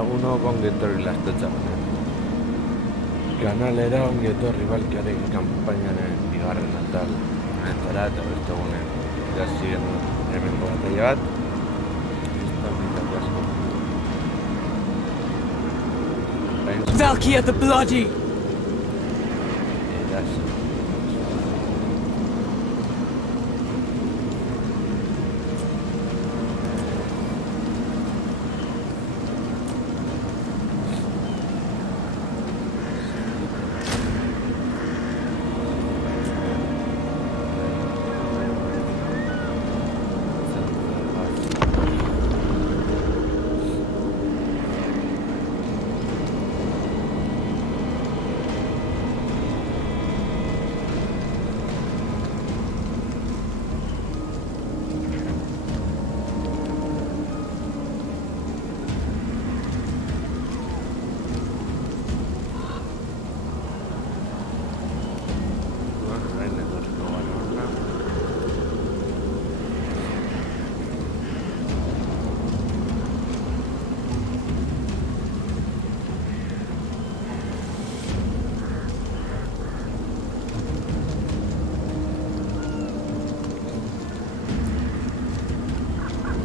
Laguno ongi etorri lastatxapanen. Kanalera ongi etorri balkiaren kanpainaren bigarren atal honetara eta beste egunen ikasien hemengo bataila bat. Ez da unitate asko. Valkyr the Bloody! Eraz.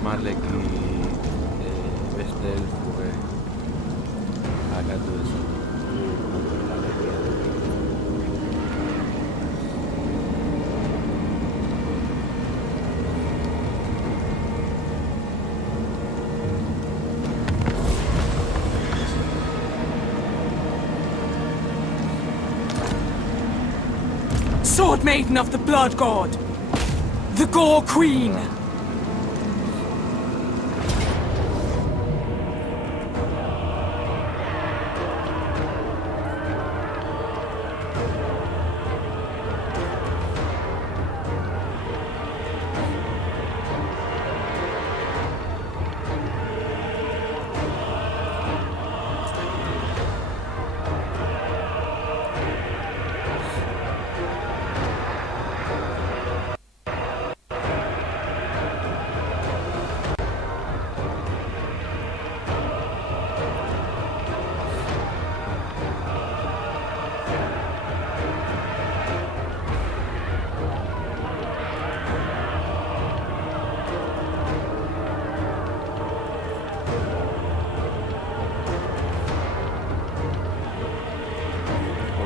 Marleki beste elfue hakatu esan. Sword Maiden of the Blood God! The Gore Queen!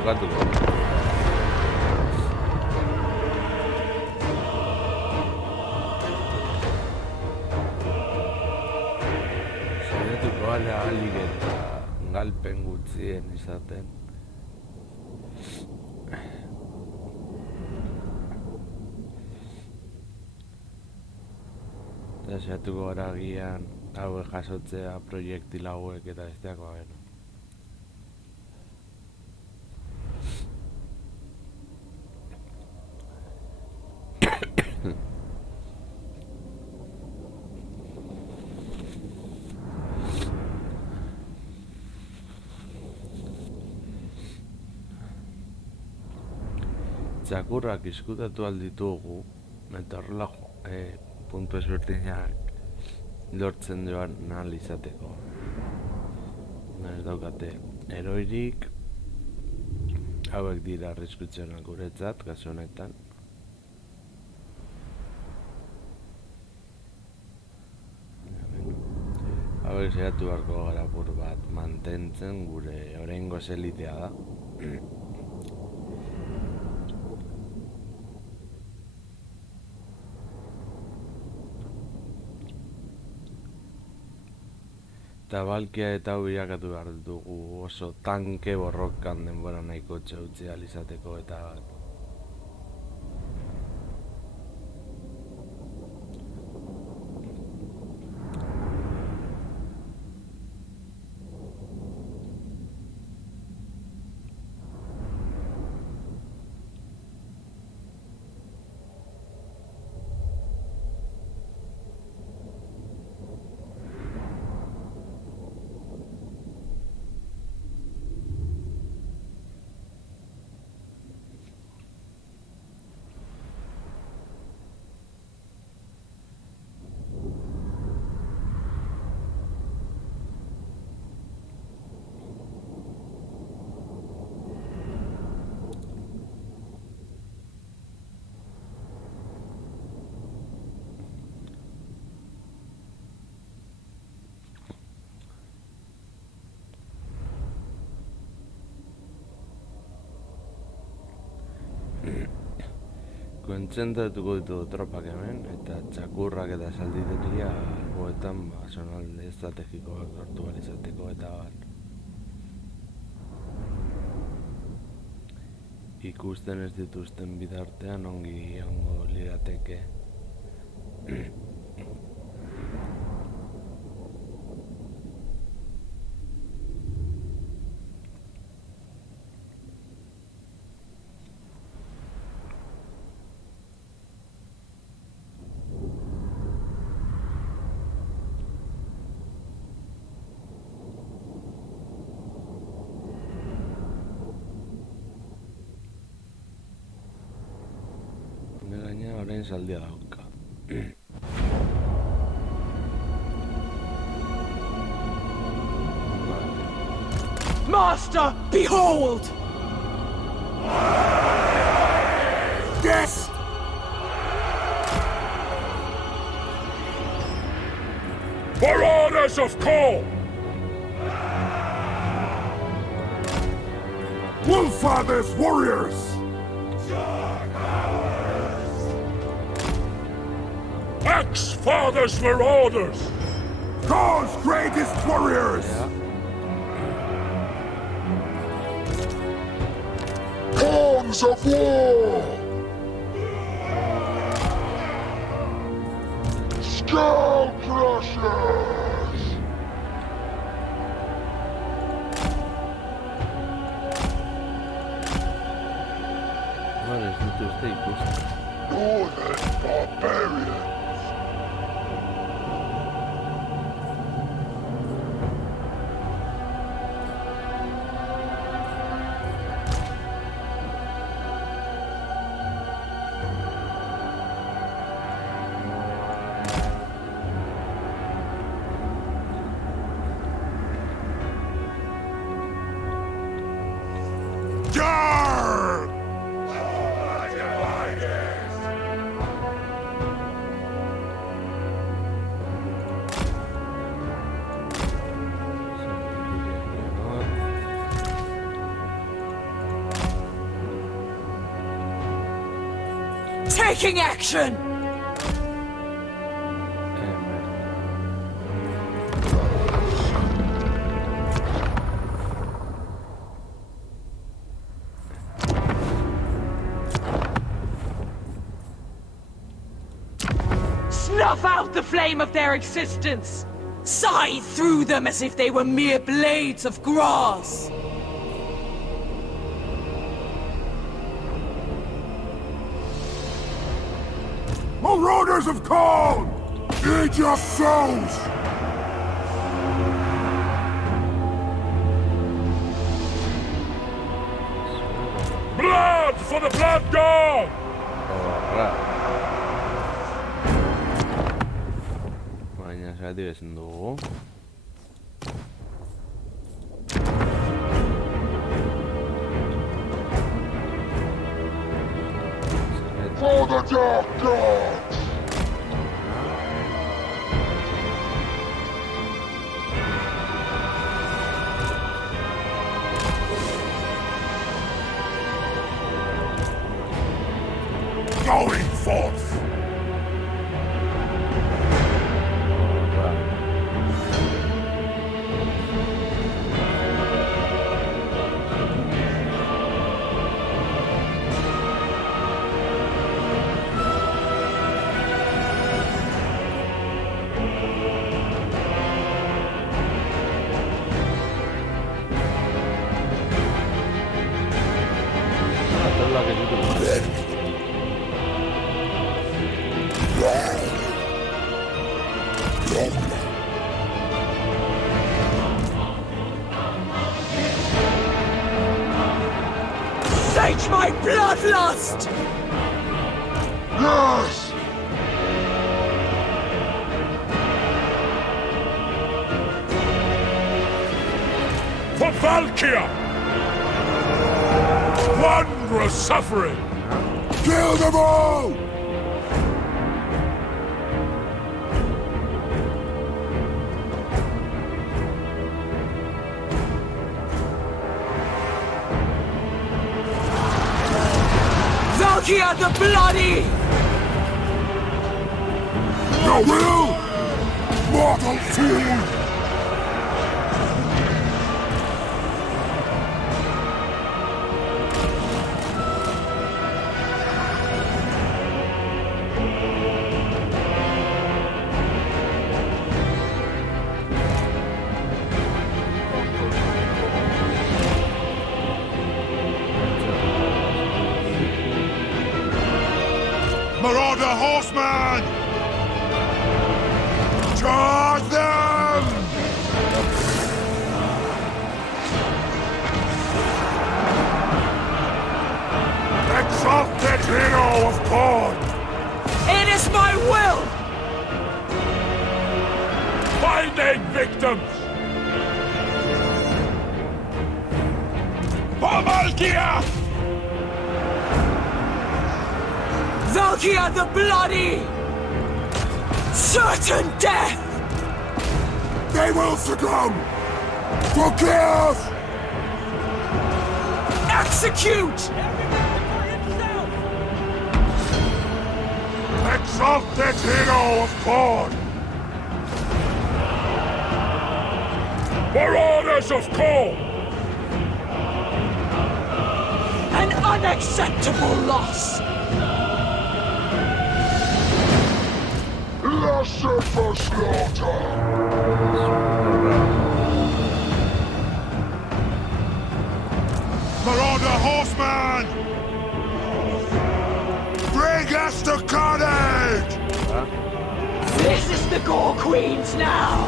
Jokatuko. Saiatuko gara ahalik eta galpen gutxien izaten. Eta saiatuko gara agian hauek jasotzea proiektil hauek eta besteako gero. Txakurrak izkutatu alditugu eta horrela puntu ezberdinak lortzen joan ahal izateko. Ez daukate eroirik, hauek dira arriskutsuenak guretzat, kasu honetan. Hauek saiatu beharko gara apur bat mantentzen, gure oraingoz elitea da. Eta Valkyria eta hau bilakatu behar dugu oso tanke borrokan denbora nahiko utzi ahal izateko eta Kontzentratuko ditu tropak hemen, eta txakurrak eta zalditeria alboetan zonalde estrategikoak lortu behar izateko eta bar. Ikusten ez dituzten bitartean ongi ongo lirateke. Gaina orain zaldia dauka. Master, behold! Yes! For orders of Cole! Wolffather's warriors! Axe-Father's marauders! Cole's greatest warriors! Pawns of war! Skull crushers! Vale, ez dituzte ikusten. Northern barbarians! Dark! Taking action! Snuff out the flame of their existence! Scythe through them as if they were mere blades of grass! Marauders of Khorne! Eat your souls! Blood for the Blood God! Baina zergatik ezin dugu. For the Dark God! Going forth! Sage my bloodlust! Yes! For Valkyria! Wondrous suffering! Kill them all! Valkia the Bloody! You will? Mortal fool! Marauder horseman! Charge them! Exalted hero of Khorne! It is my will! Finding victims! For Valkia! Valkia the Bloody! Certain death! They will succumb! For chaos! Execute! Exalted hero of Khorne! Marauders of Khorne! An unacceptable loss! Lasher for slaughter! Marauder horseman! Bring us to carnage! This is the Gore Queens now!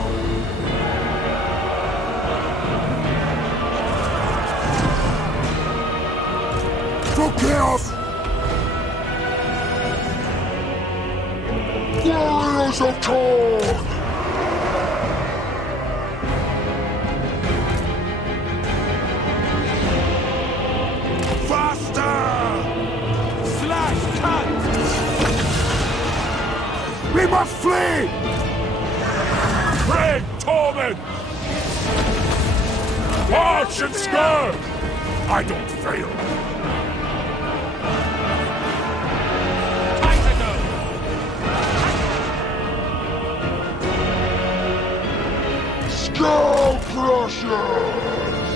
For chaos! Warriors of Khorne! Faster! Slash cut! We must flee! Bring torment! March and scourge! I don't fail! Skull Crushers!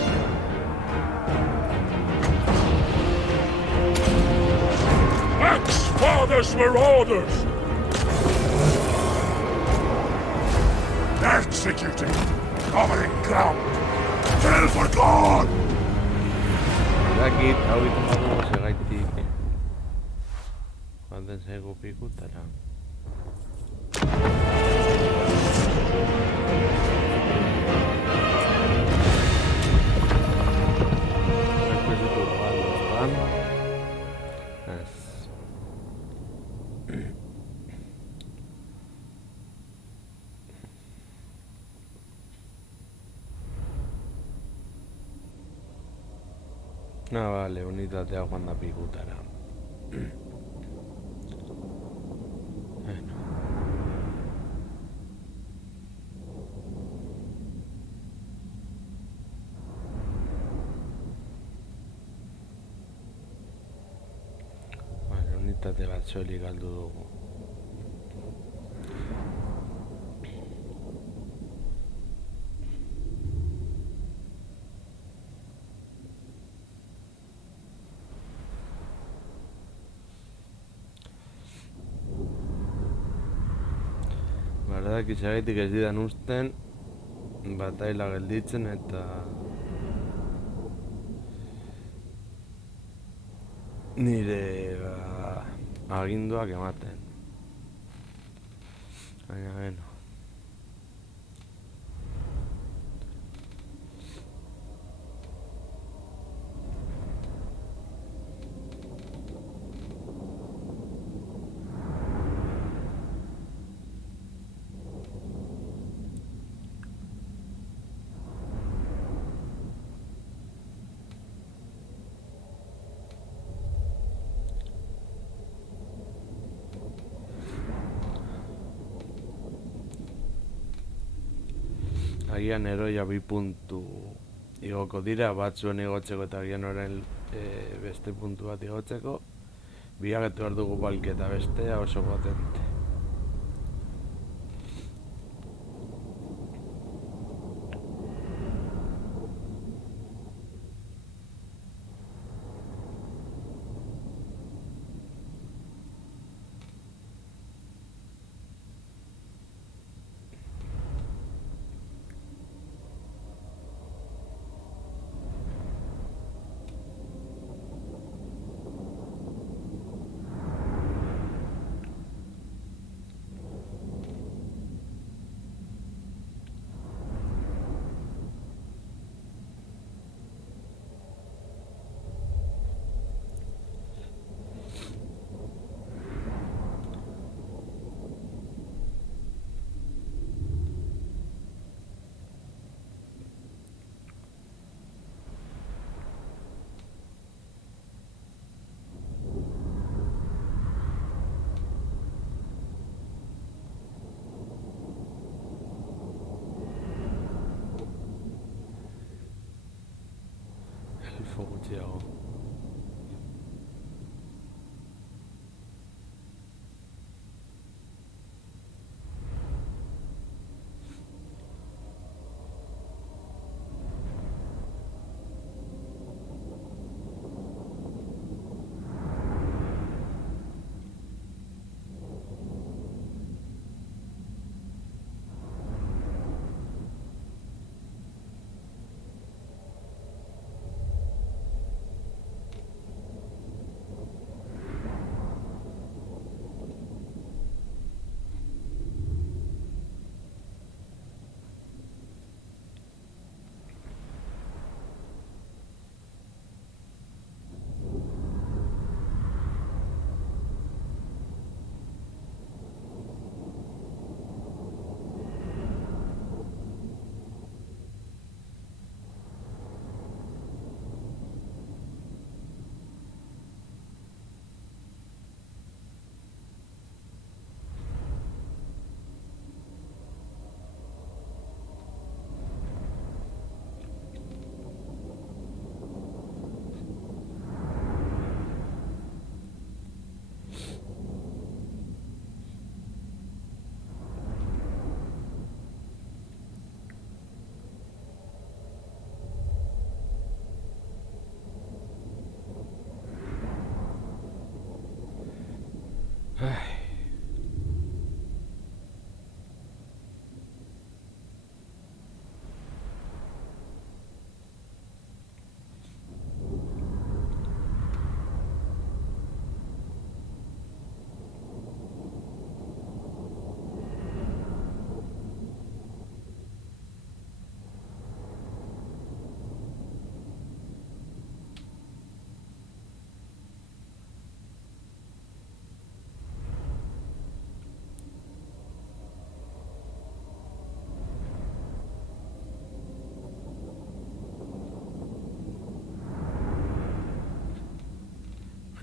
Ex-Father's Marauders! Executing! Covering ground! Kill for God! Dakit, hau itematu segaitik. Joaten zaigu pikutara. Ah, vale, unitatea joan da pikutara. Bueno. Vale, unitate bat soilik galdu dugu. Izagaitik ez didan usten bataila gelditzen eta nire aginduak ematen. Baina beno. Agian eroia 2 puntu igoko dira, batzuen igotzeko eta agian orain beste puntu bat igotzeko. Biak behar dugu balki eta bestea oso potente. Elfo gutxiago.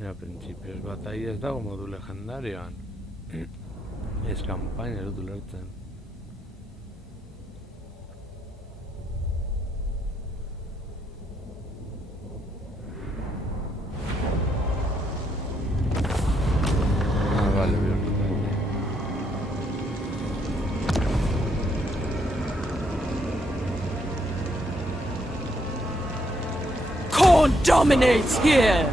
A principios batalla ez dago modu legendarioan. Ez kanpaina ez dut ulertzen. Vale, bihurtu daite. Khorne dominates here!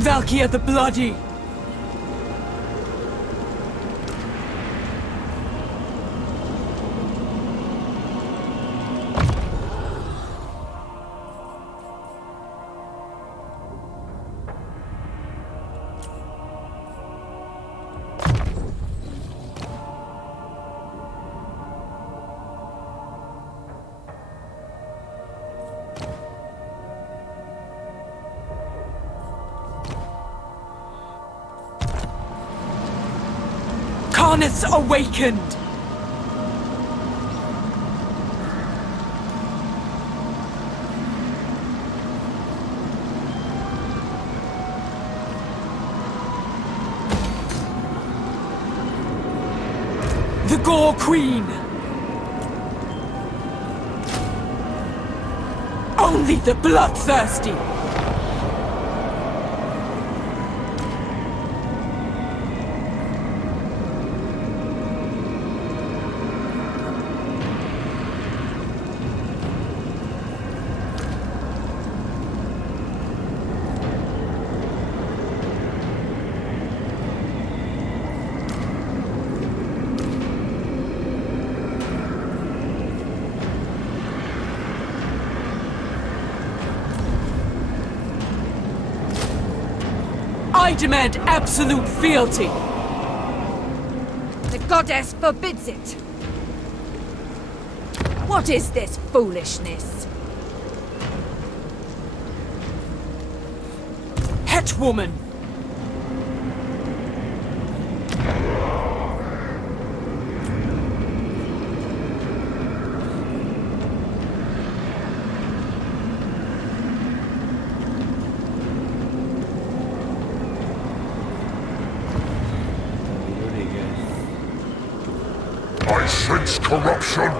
Valkyr the Bloody! Kharnith's awakened! Gore Queen! Only the bloodthirsty! I demand absolute fealty! The goddess forbids it. What is this foolishness? Hetwoman! I sense corruption.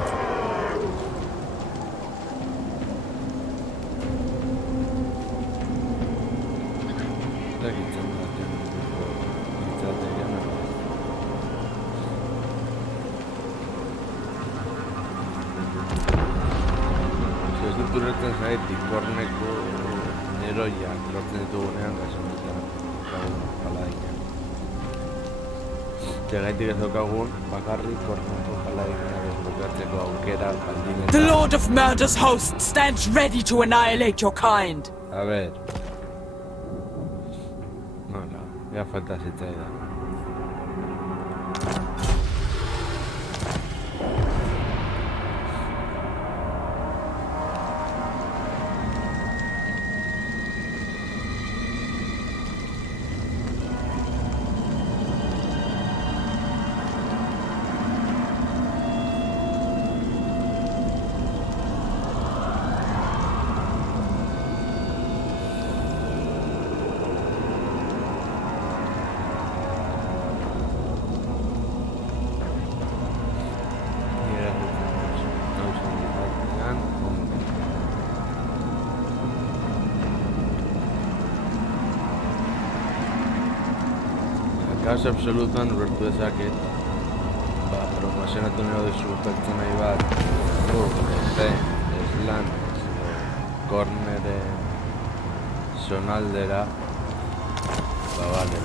Zurretzen zaitik korneko eroiak lortzen ditugunean gazonetan daukagun paladina. Gaitik ez daukagun bakarrik korneko paladina desblokatzeko aukera baldin The Lord of Murder's host stands ready to annihilate your kind! A ver... Bueno, ya falta zitzaidan. Kaso absolutan ulertu dezaket, promozionatu nahi duzu pertsonai bat, Slan, Corneren zonaldera, bale,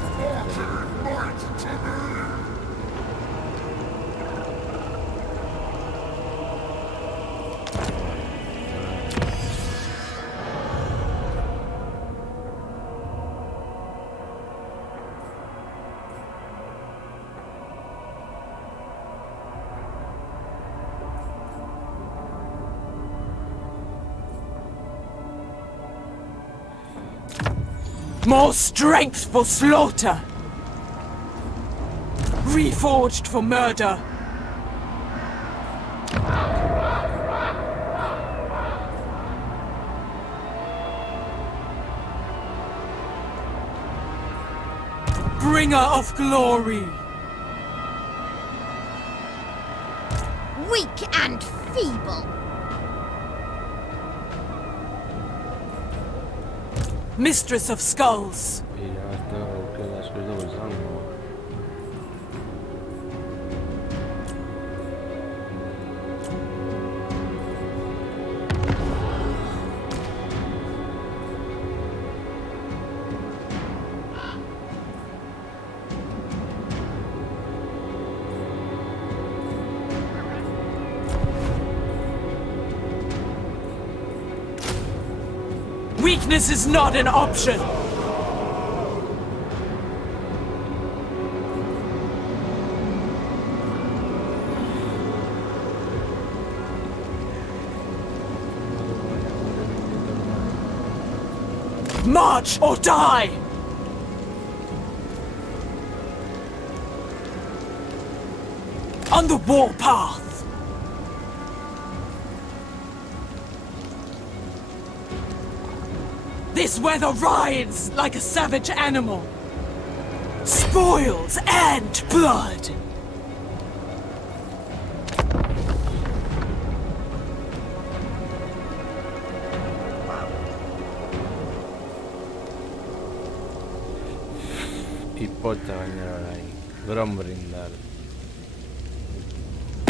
More strength for slaughter! Reforged for murder! Bringer of glory! Weak and feeble. Mistress of skulls! y ya está, que las cosas pensando. Weakness is not an option! March or die! On the warpath! This weather rides like a savage animal. Spoils and blood. Ipotxa gainera orain. Gron brindar.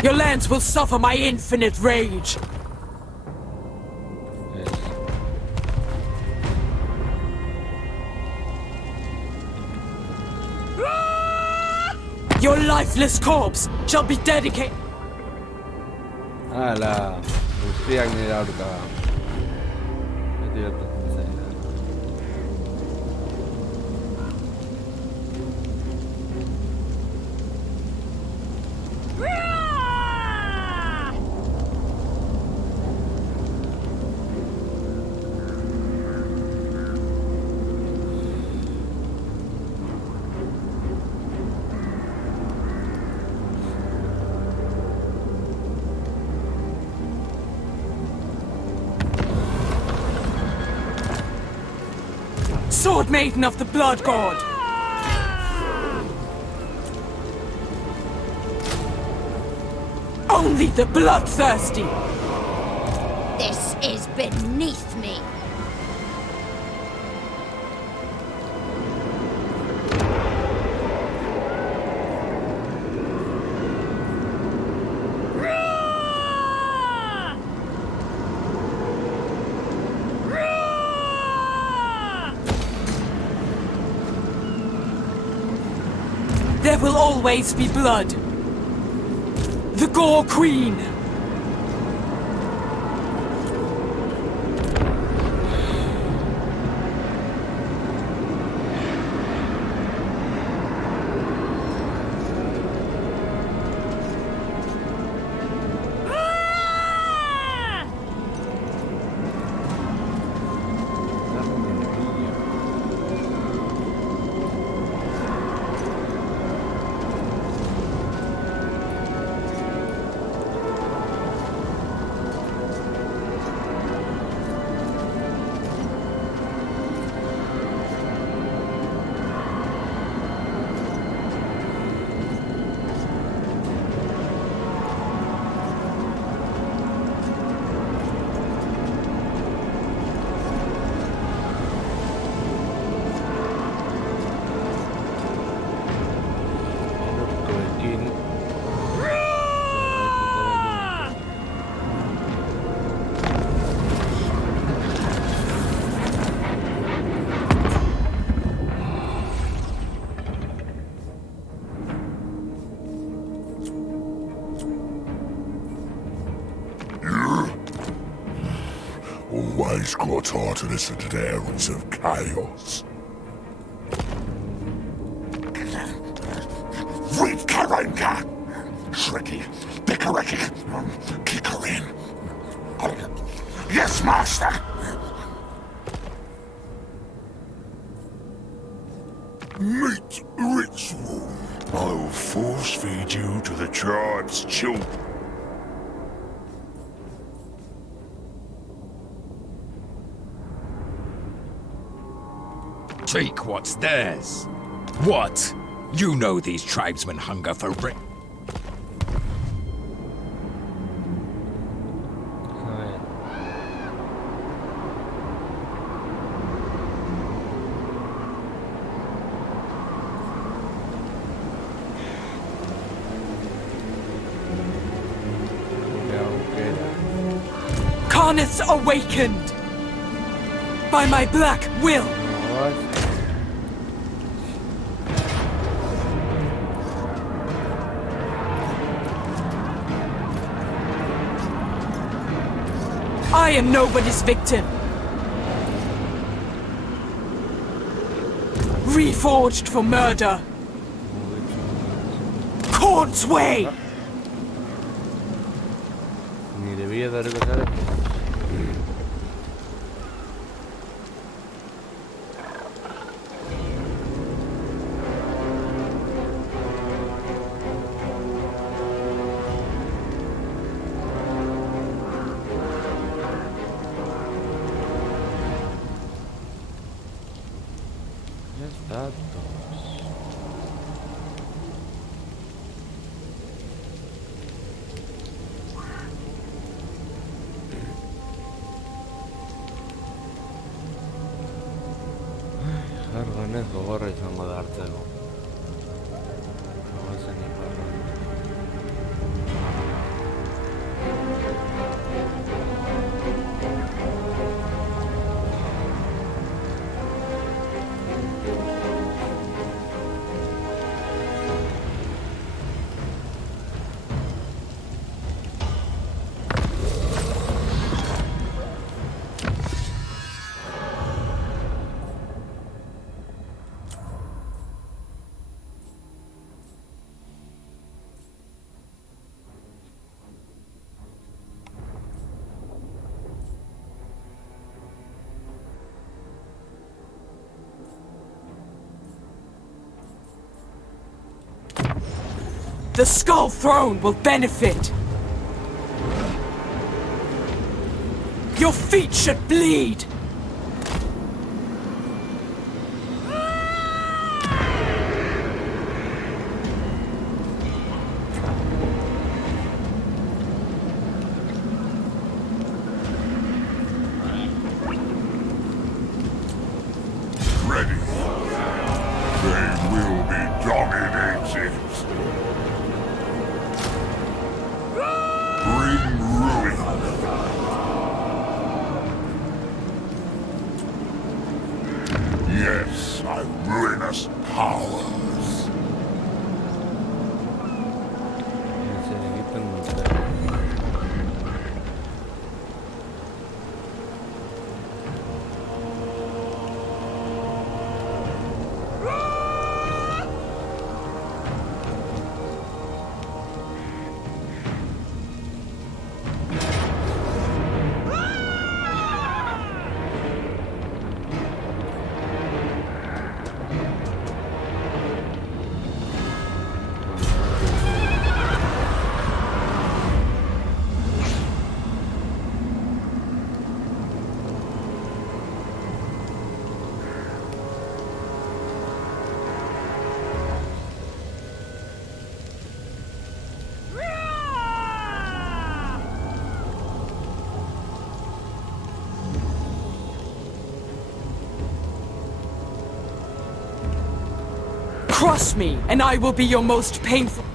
Your lands will suffer my infinite rage. Ez. Your lifeless corpse shall be dedicated. Hala, guztiak nire aurka. Beti gertatzen zaila. Sword Maiden of the Blood God! Only the bloodthirsty! This is beneath me. There will always be blood. The Gore Queen! Always got hard to listen to the errands of chaos. Rikarenga! Shrekky, Bikareki, Kikarin. Yes, master! Meat ritual. I'll force feed you to the tribe's children. Take what's theirs. What? You know these tribesmen hunger for A ver. Qué aguquera. Karnith's awakened! By my black will! What? I am nobody's victim! Reforged for murder! Corn's way! Ni debía dar cosas de... Ya está, todos. Jargonez gogorra izango da hartzeko. Stanley Parra. The Skull Throne will benefit! Your feet should bleed! Ready. They will be dominated. Bring ruin. Yes, my ruinous powers. Se le quitan los Cross me, and I will be your most painful.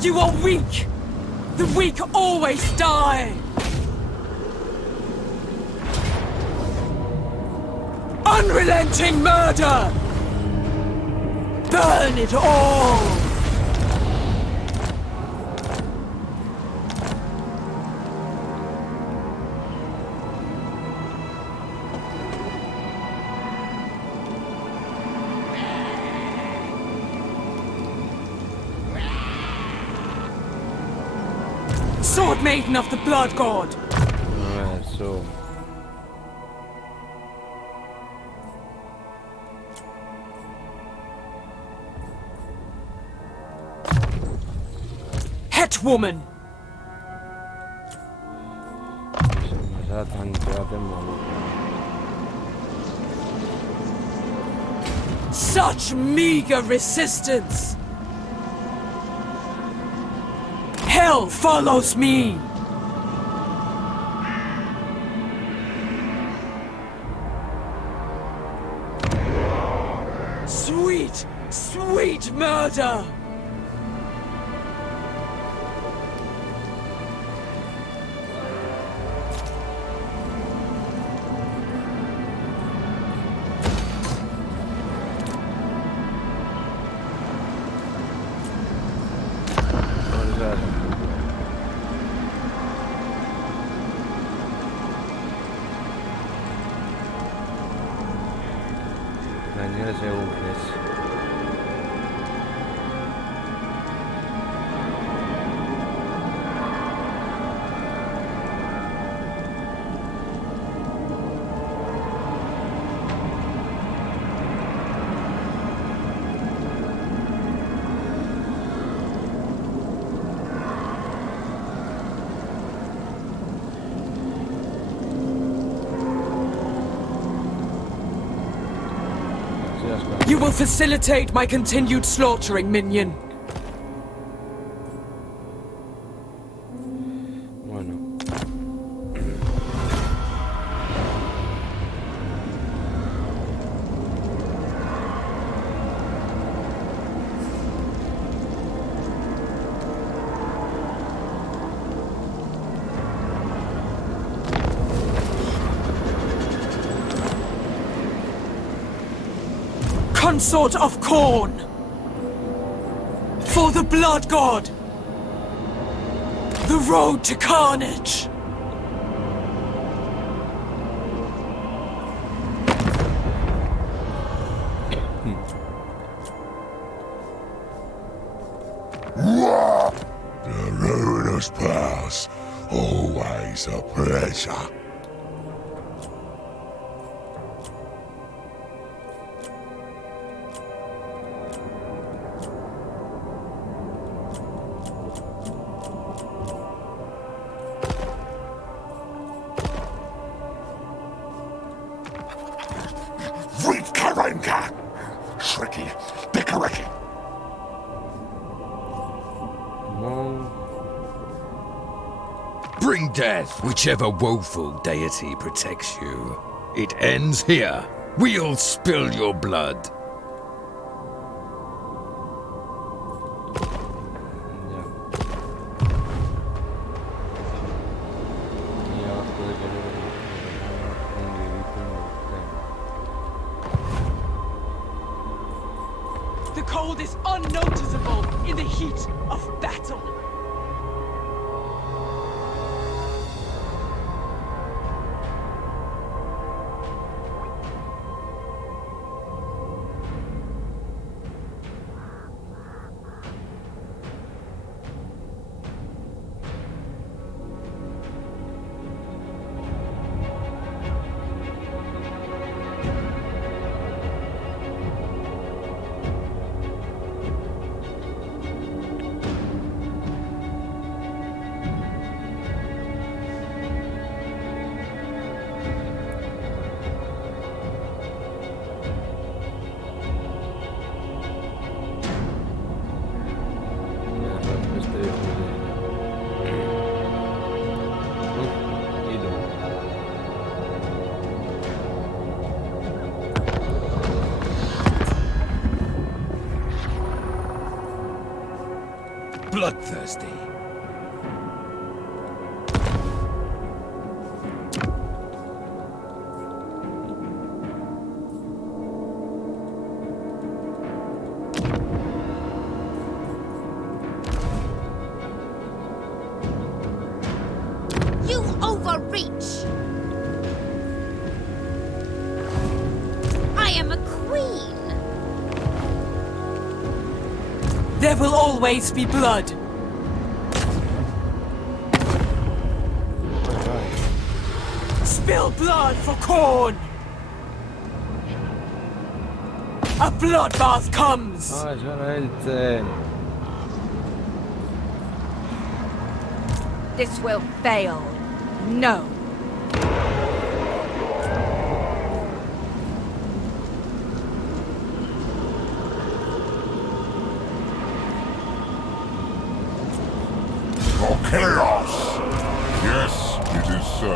You are weak! The weak always die! Unrelenting murder! Burn it all! Sword Maiden of the Blood God! Eso. Het Woman! Se me tratan de morir. Such meager resistance! Hell follows me! Sweet, sweet murder! Dañar ese hombres. You will facilitate my continued slaughtering, minion. Bueno. Consort of Khorne! For the Blood God! The road to carnage! The ruinous pass. Always a pleasure. Karenka! Shricky, Bickericky! No. Bring death, whichever woeful deity protects you. It ends here. We'll spill your blood. Ya. Y abajo de que un grito The cold is unnoticeable in the heat of battle. Bloodthirsty. You overreach! I am a queen! There will always be blood. Spill blood for Khorne! A bloodbath comes! Ah, ya era el tren. This will fail. No. For chaos! Yes, it is so.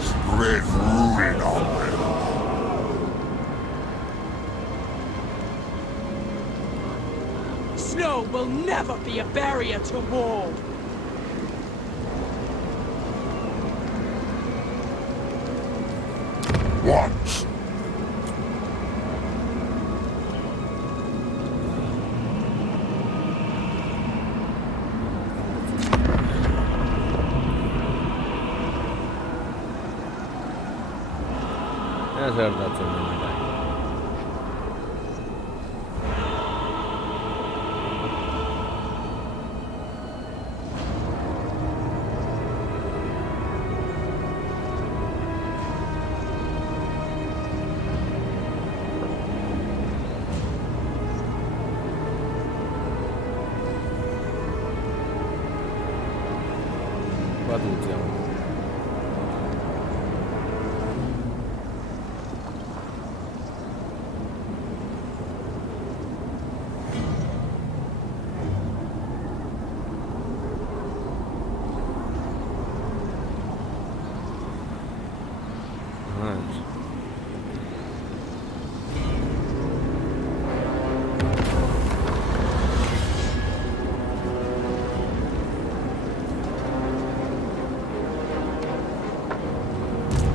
Spread ruin on them. Snow will never be a barrier to war! Once. Es verdad, se me cae. traduzione.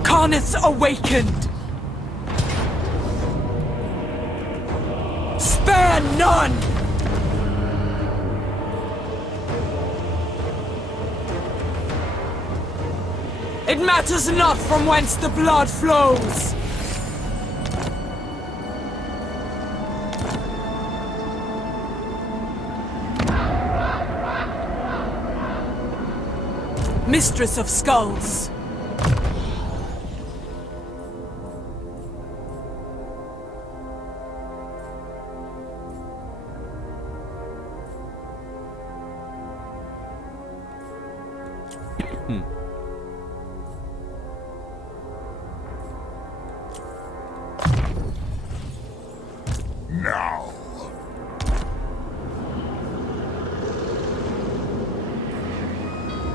Karnith's awakened! Spare none! It matters not from whence the blood flows! Mistress of Skulls. Now.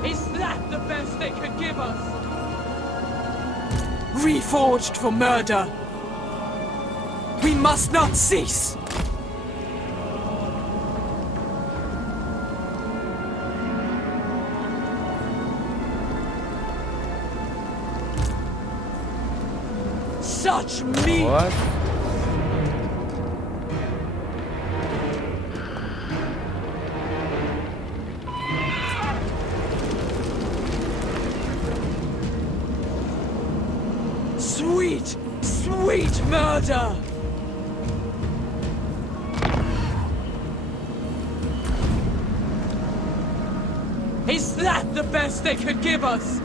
Is that the best they could give us? Reforged for murder. We must not cease. Such meat! What? Sweet, sweet murder! Is that the best they could give us?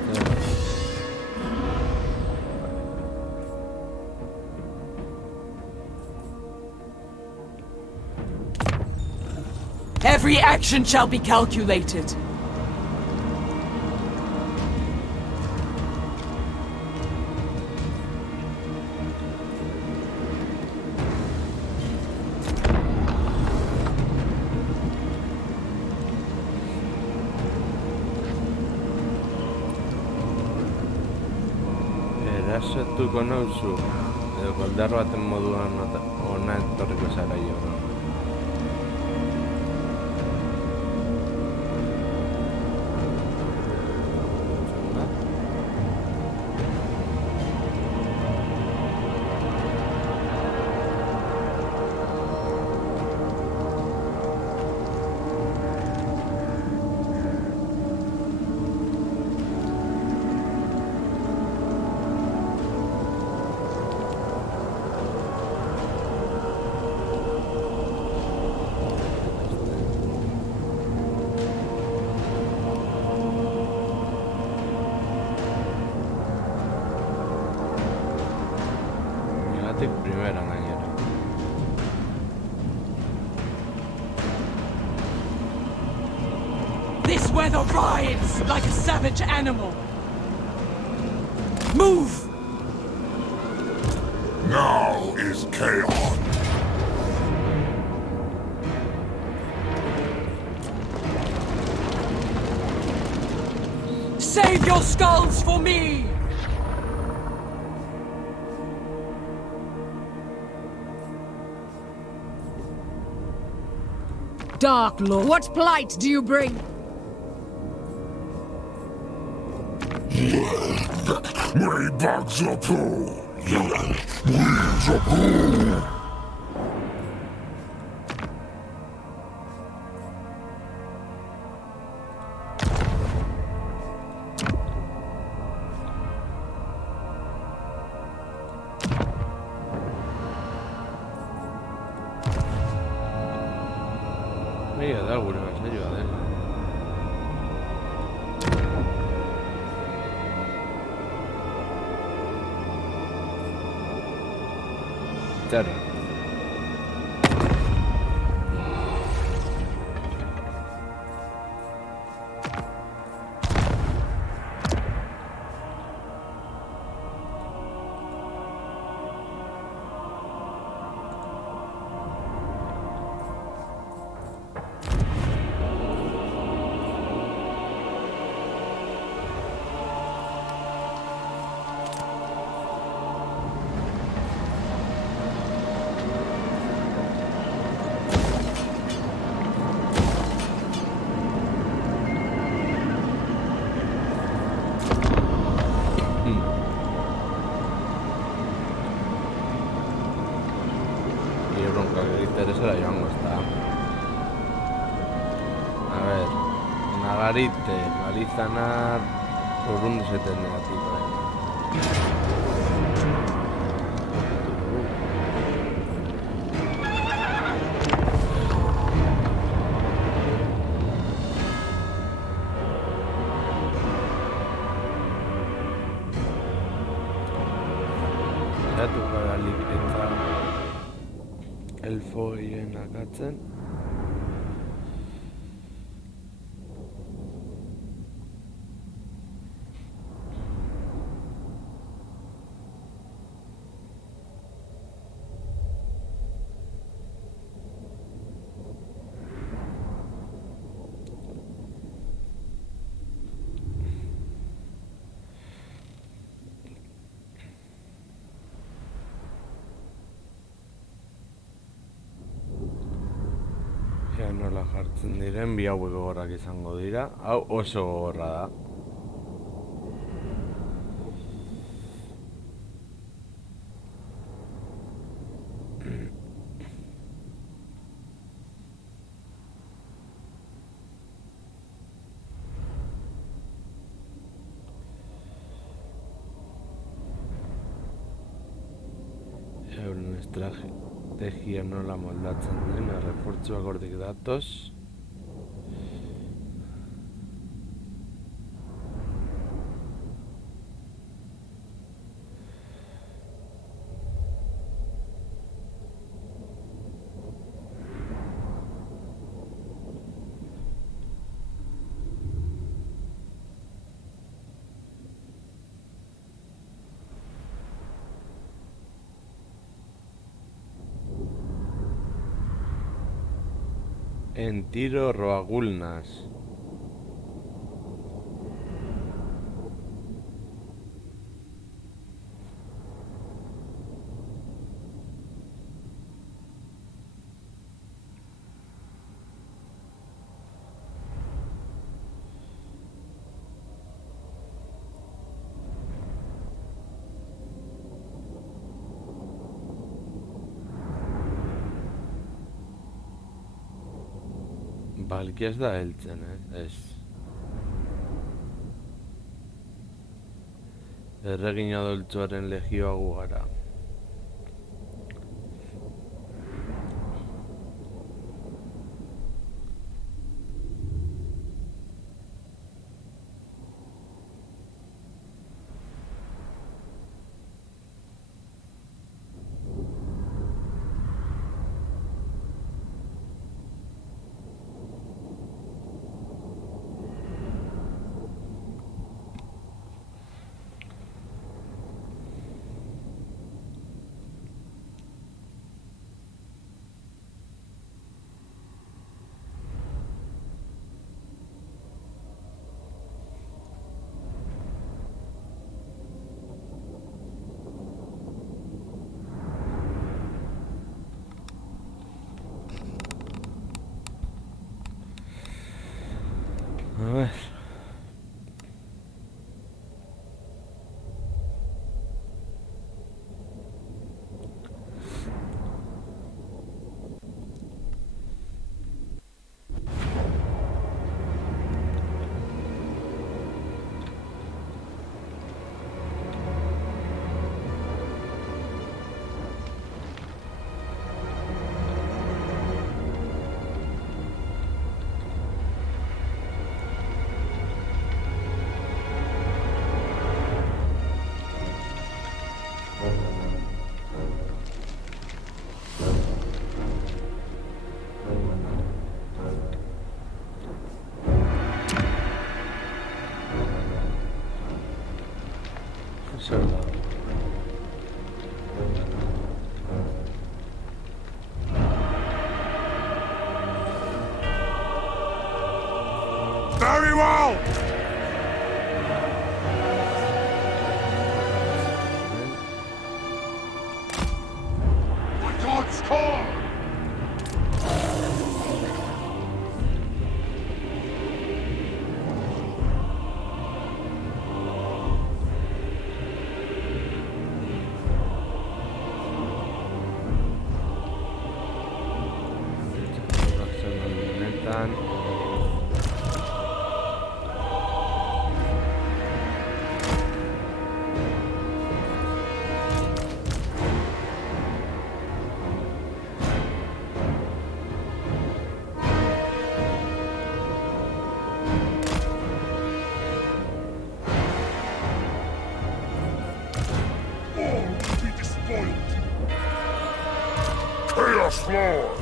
Every action shall be calculated. Erässättyykö nousu? Joko darvaten modulan on näyttoriko saada jono? Primera mañana. This weather rides like a savage animal. Move! Now is chaos. Save your skulls for me! Dark Lord, what plight do you bring? May bugs up Weeds up Mira, da alguna más ayuda, Claro. Nagarite, Galizanar, urrundu zaiten negatik. Zeratu gara eta elfo egin akatzen. Nola jartzen diren, bi hauek gogorrak izango dira. Hau oso gogorra da. Euren estrategia nola moldatzen den, errefortzuak hortik datoz. En tiro roagulnas. Balki ez da heltzen, ez. Erregin adoltzuaren legioa gu gara. A ver. Very well! The gods call! floor!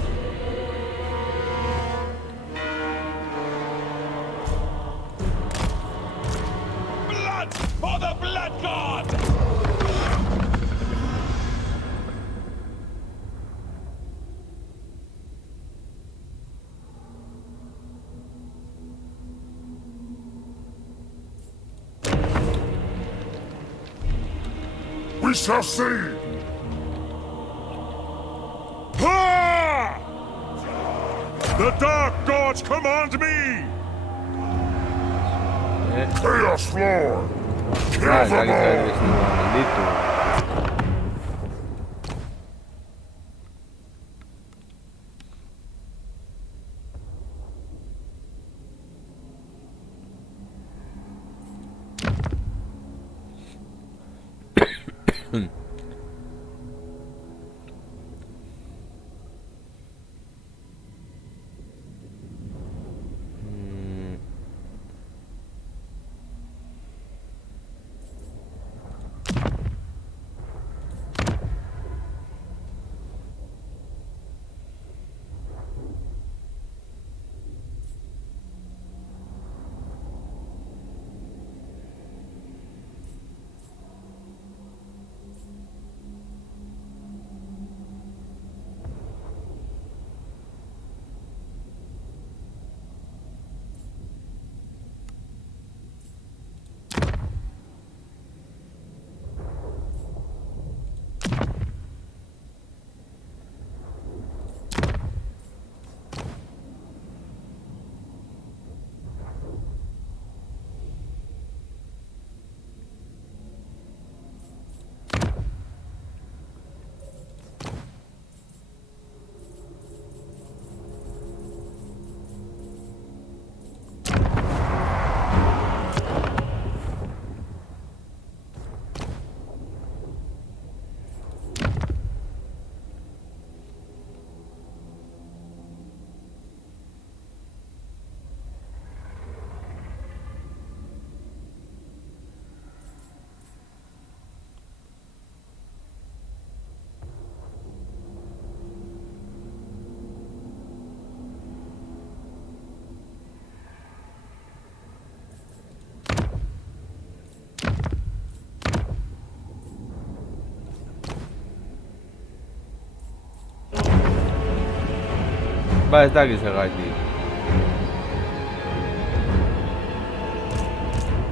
Blood for the Blood God! We shall see! Ha! The Dark Gods command me! Chaos Floor! Kill Ah, them ya que está el all! vecino maldito. Va a estar que se aquí.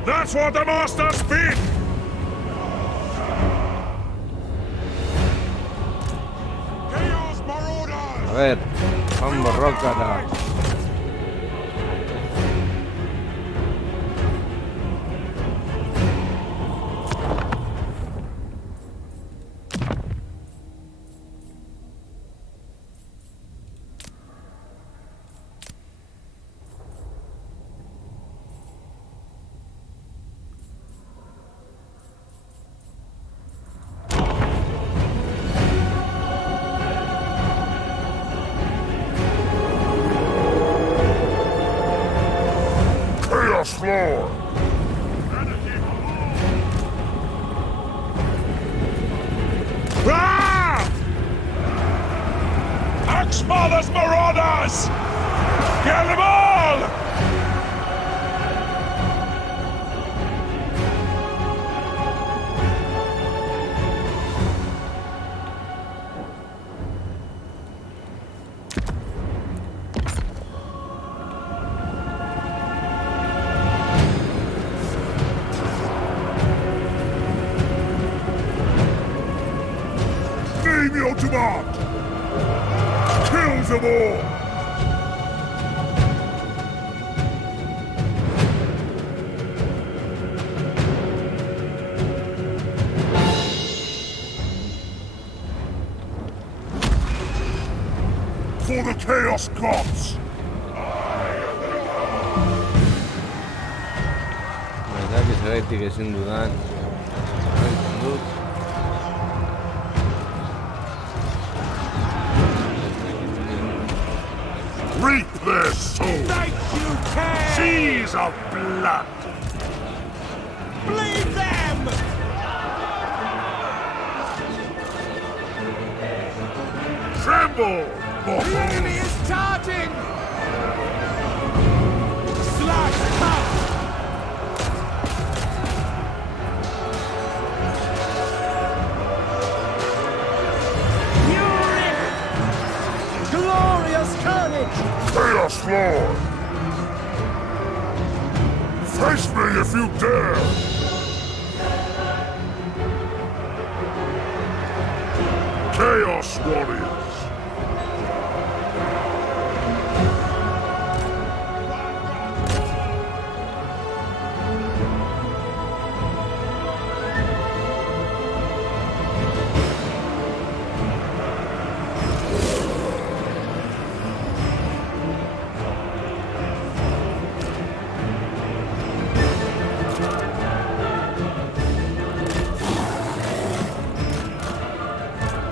That's what the Master speak! Chaos Marauders! A ver, vamos, Rócala. Chaos Floor! Ah! Axmother's Marauders! Kill them all! Name your demand! Kill them all! For the Chaos Gods! La verdad que se ve que sin dudar. Reap their souls! Thank you, Kang! Seas of blood! Bleed them! Tremble! The enemy is charging! Slash cut! Fury! Glorious carnage! Chaos Lord! Face me if you dare! Chaos Warriors!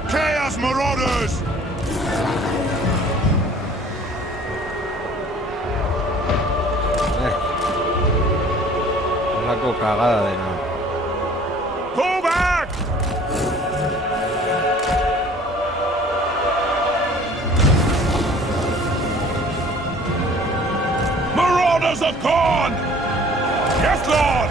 Chaos Marauders! Una cagada de nada. Pull back! Marauders of Khorne! Yes, Lord!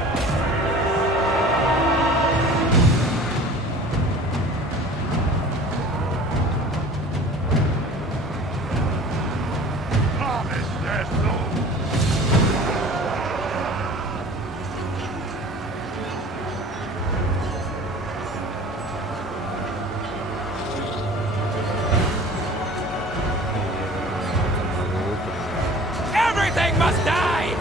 Harvest their souls! Everything must die!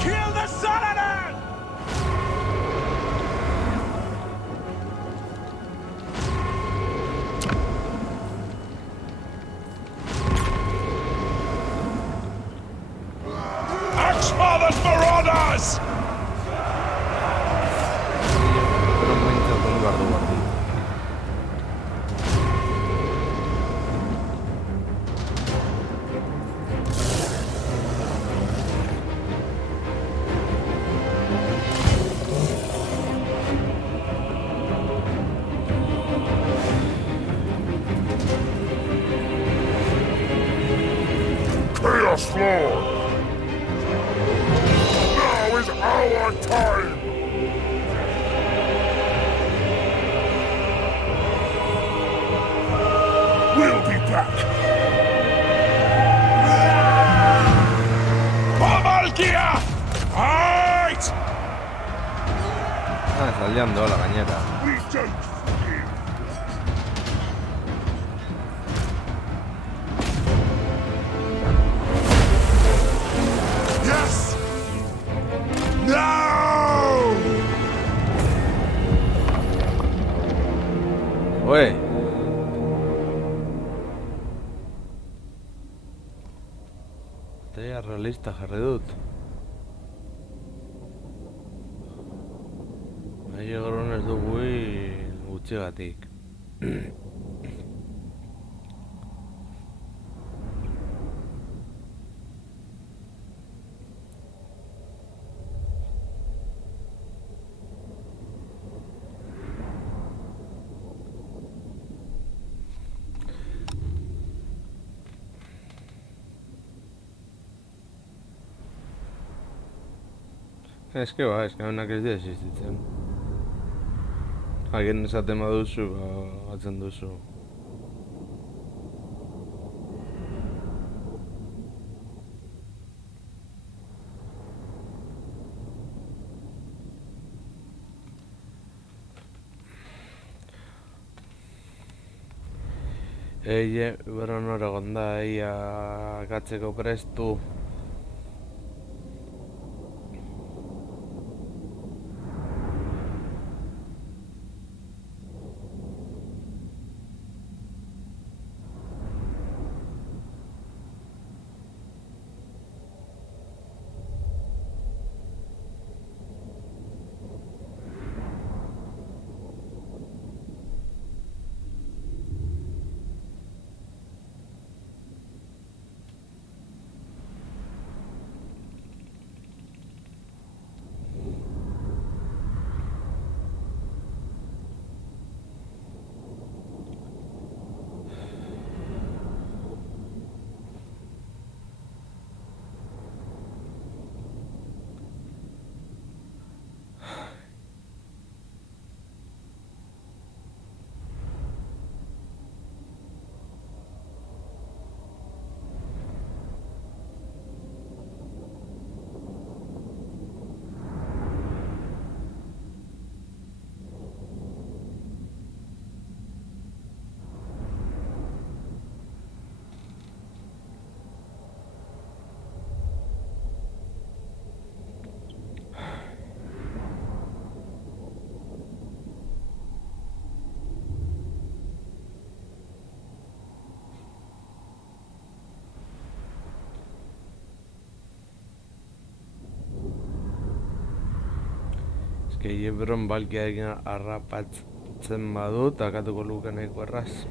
Kill the Saladin! Axfather's Marauders! Pero un momento con un guardo guardia. Chaos Lord! Now is our time! We'll be back! Valkyria! Fight! Ah, está liando la cañeta. We don't forgive! Yes! No! Oye. Batalla realista, Jarredut. Llegaron ez dugu gutxigatik. Es que honak ez dira existitzen. Hagen esaten baduzu, atzen duzu. Beron hor da, ia gatzeko prestu. Skeiebron balkearekin harrapatzen badut, akatuko luke nahiko erraz.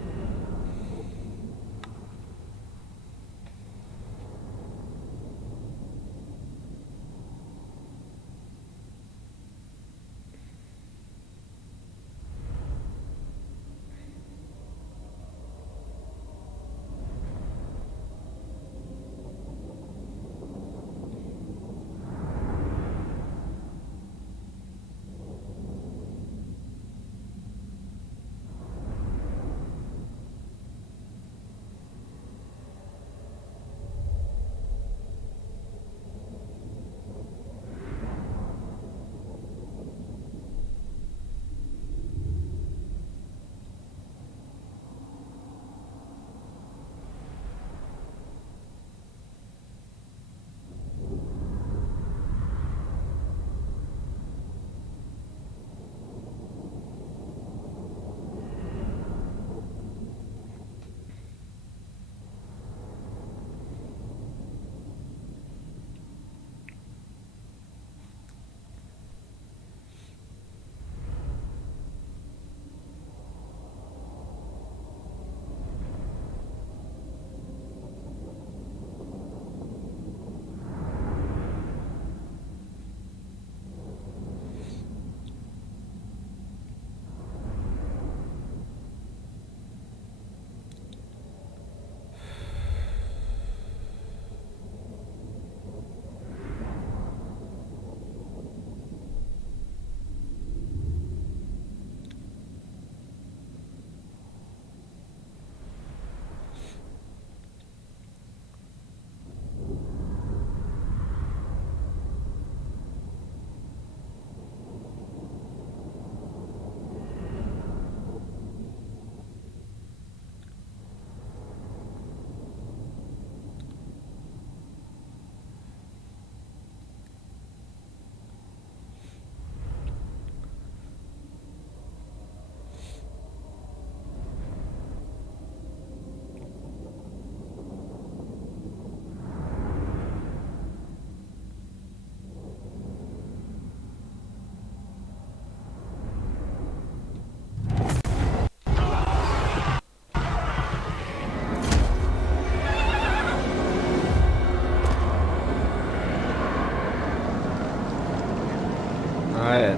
A ver.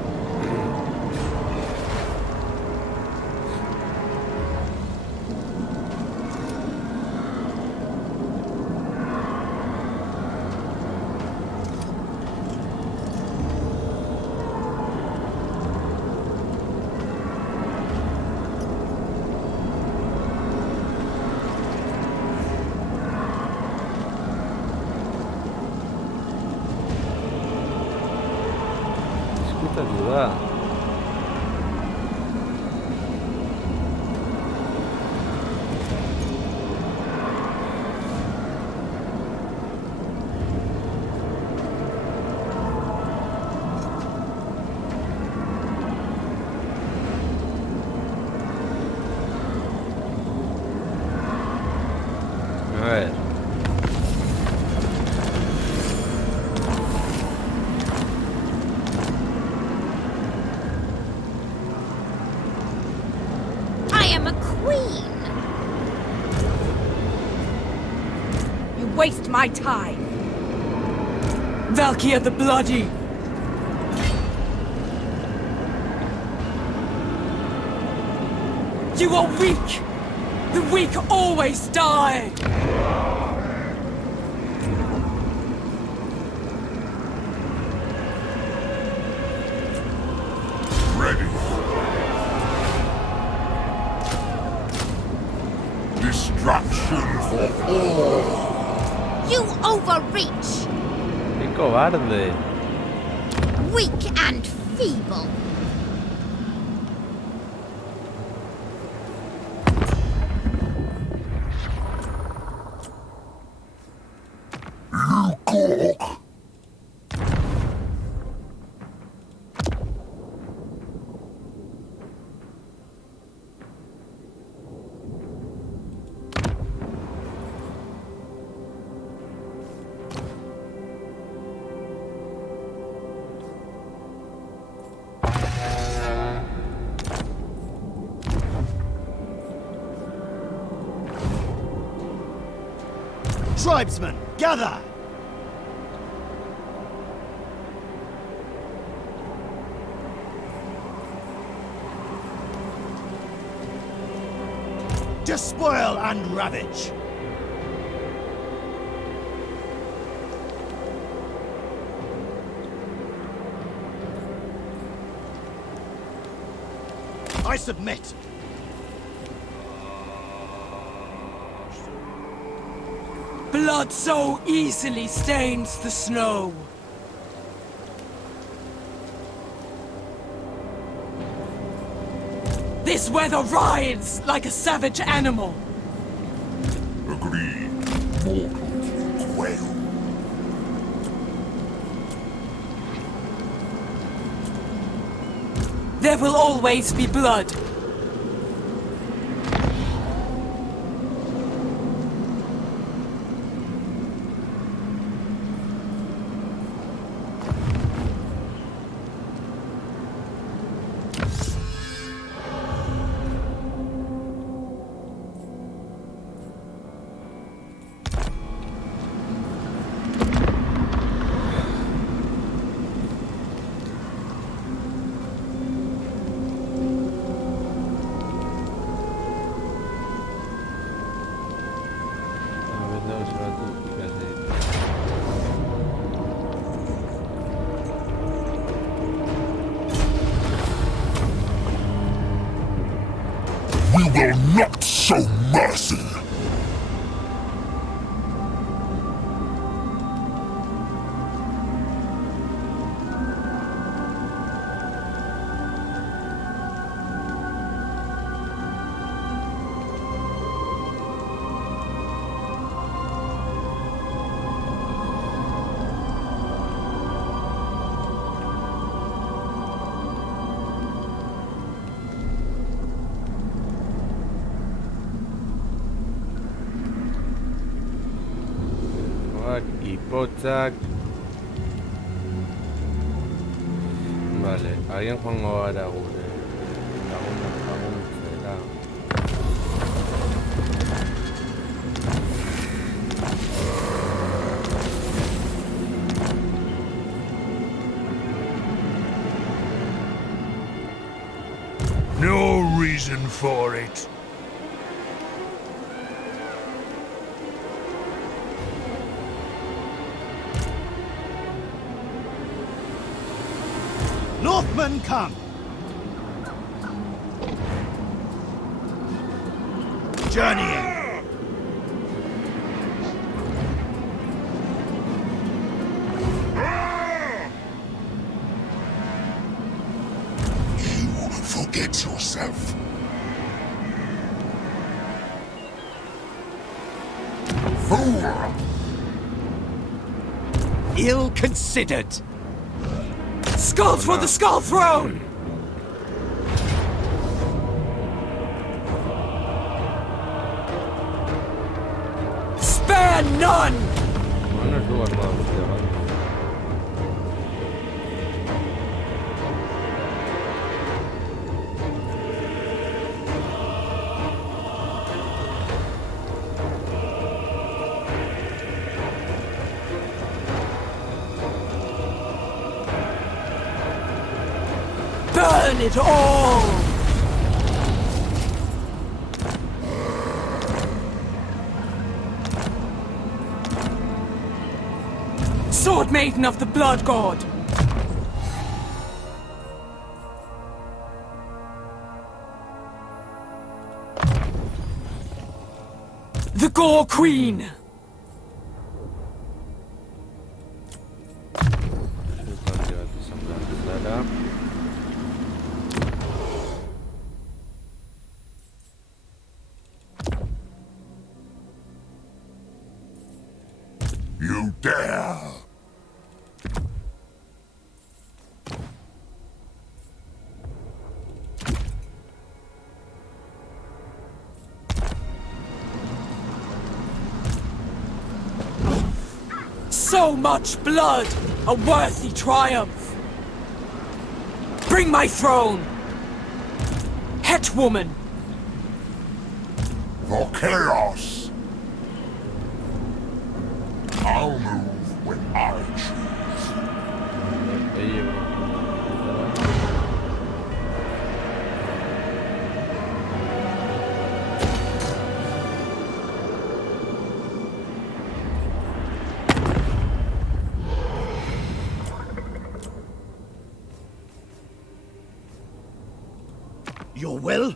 Escuta ayuda. A ver. I am a queen. You waste my time. Valkyr the Bloody! You are weak! The weak always die! Ready. Destruction for all. You overreach. Qué cobarde. Weak and feeble. You gawk. Tribesmen, gather! Despoil and ravage! I submit! Blood so easily stains the snow. This weather rides like a savage animal. Agreed. Mortals quail. There will always be blood. We will not show mercy! Y Pochak. Vale, alguien joango gara gure lagunak laguntzera. No reason for it. Northmen come! Journeying! You forget yourself. Fool! Ill-considered! Skulls for the Skull Throne! Spare none! Bueno, estuvo armado usted, ¿vale? Burn it all! Sword Maiden of the Blood God! The Gore Queen! You dare! So much blood! A worthy triumph! Bring my throne! Hetwoman! For chaos! I'll move when I choose. Your will?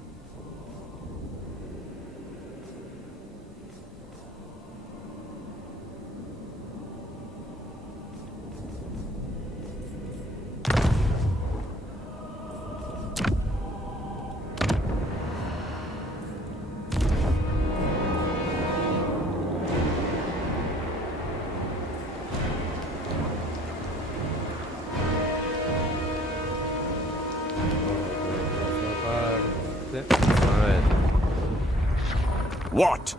A ver. What?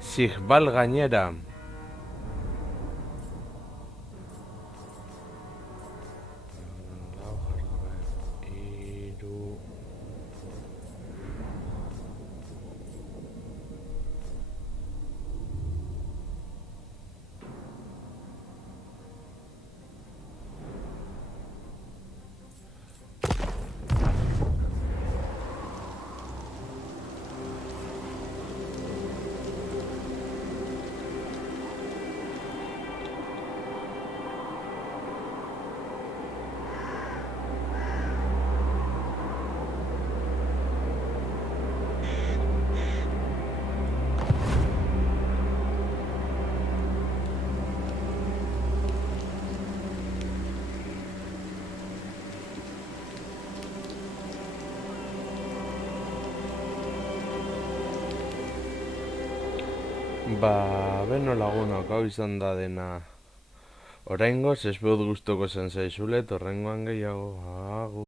Sigbal gainera. Hiru. Beno lagunok, hau izan da dena. Oraingoz, ez behut guztoko zen zaizule, torrengoan gehiago. Agur.